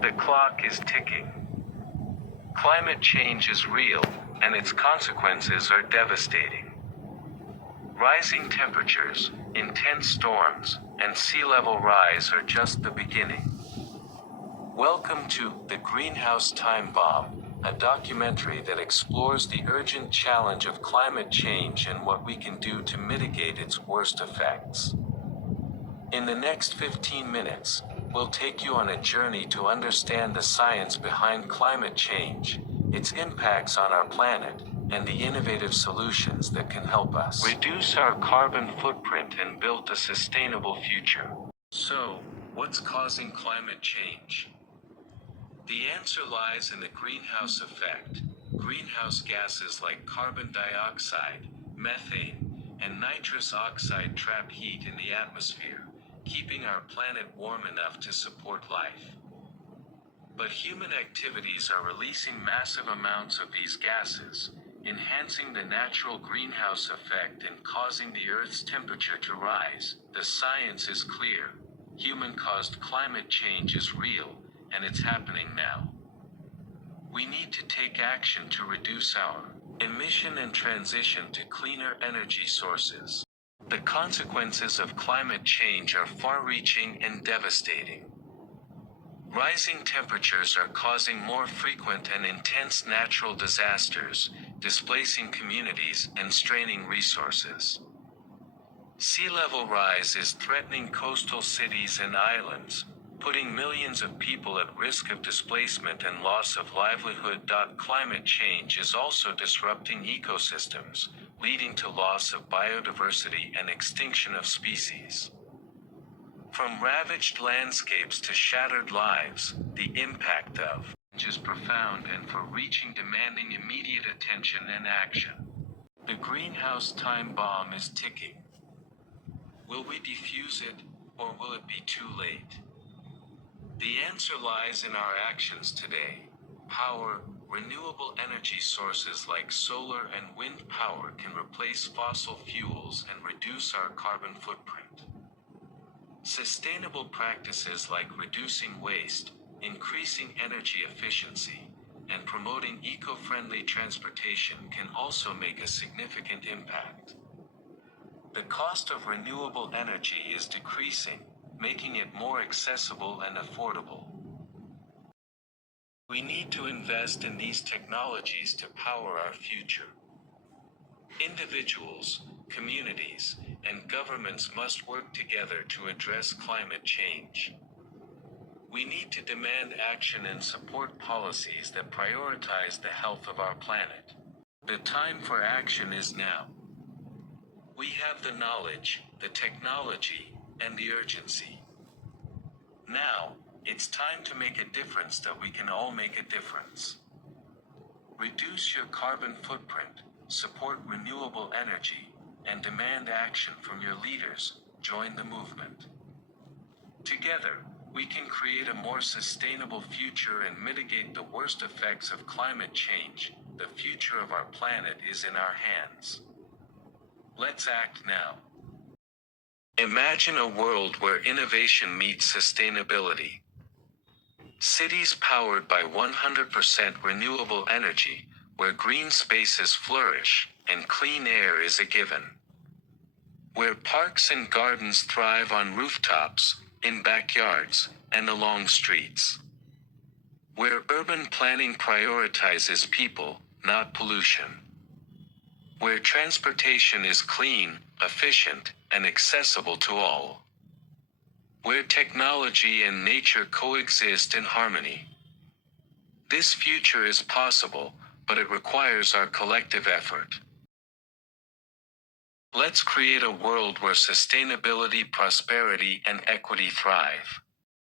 The clock is ticking. Climate change is real, and its consequences are devastating. Rising temperatures, intense storms, and sea level rise are just the beginning. Welcome to The Greenhouse Time Bomb, a documentary that explores the urgent challenge of climate change and what we can do to mitigate its worst effects. In the next 15 minutes, we'll take you on a journey to understand the science behind climate change, its impacts on our planet, and the innovative solutions that can help us reduce our carbon footprint and build a sustainable future. So, what's causing climate change? The answer lies in the greenhouse effect. Greenhouse gases like carbon dioxide, methane, and nitrous oxide trap heat in the atmosphere, keeping our planet warm enough to support life. But human activities are releasing massive amounts of these gases, enhancing the natural greenhouse effect and causing the Earth's temperature to rise. The science is clear. Human-caused climate change is real, and it's happening now. We need to take action to reduce our emission and transition to cleaner energy sources. The consequences of climate change are far-reaching and devastating. Rising temperatures are causing more frequent and intense natural disasters, displacing communities and straining resources. Sea level rise is threatening coastal cities and islands, putting millions of people at risk of displacement and loss of livelihood. Climate change is also disrupting ecosystems, leading to loss of biodiversity and extinction of species. From ravaged landscapes to shattered lives, the impact of change is profound and far-reaching, demanding immediate attention and action. The greenhouse time bomb is ticking. Will we defuse it, or will it be too late? The answer lies in our actions today. Power, renewable energy sources like solar and wind power can replace fossil fuels and reduce our carbon footprint. Sustainable practices like reducing waste, increasing energy efficiency, and promoting eco-friendly transportation can also make a significant impact. The cost of renewable energy is decreasing, making it more accessible and affordable. We need to invest in these technologies to power our future. Individuals, communities, and governments must work together to address climate change. We need to demand action and support policies that prioritize the health of our planet. The time for action is now. We have the knowledge, the technology, and the urgency. Now, it's time to make a difference that we can all make a difference. Reduce your carbon footprint, support renewable energy, and demand action from your leaders. Join the movement. Together, we can create a more sustainable future and mitigate the worst effects of climate change. The future of our planet is in our hands. Let's act now. Imagine a world where innovation meets sustainability. Cities powered by 100% renewable energy, where green spaces flourish and clean air is a given. Where parks and gardens thrive on rooftops, in backyards, and along streets. Where urban planning prioritizes people, not pollution. Where transportation is clean, efficient, and accessible to all. Where technology and nature coexist in harmony. This future is possible, but it requires our collective effort. Let's create a world where sustainability, prosperity, and equity thrive.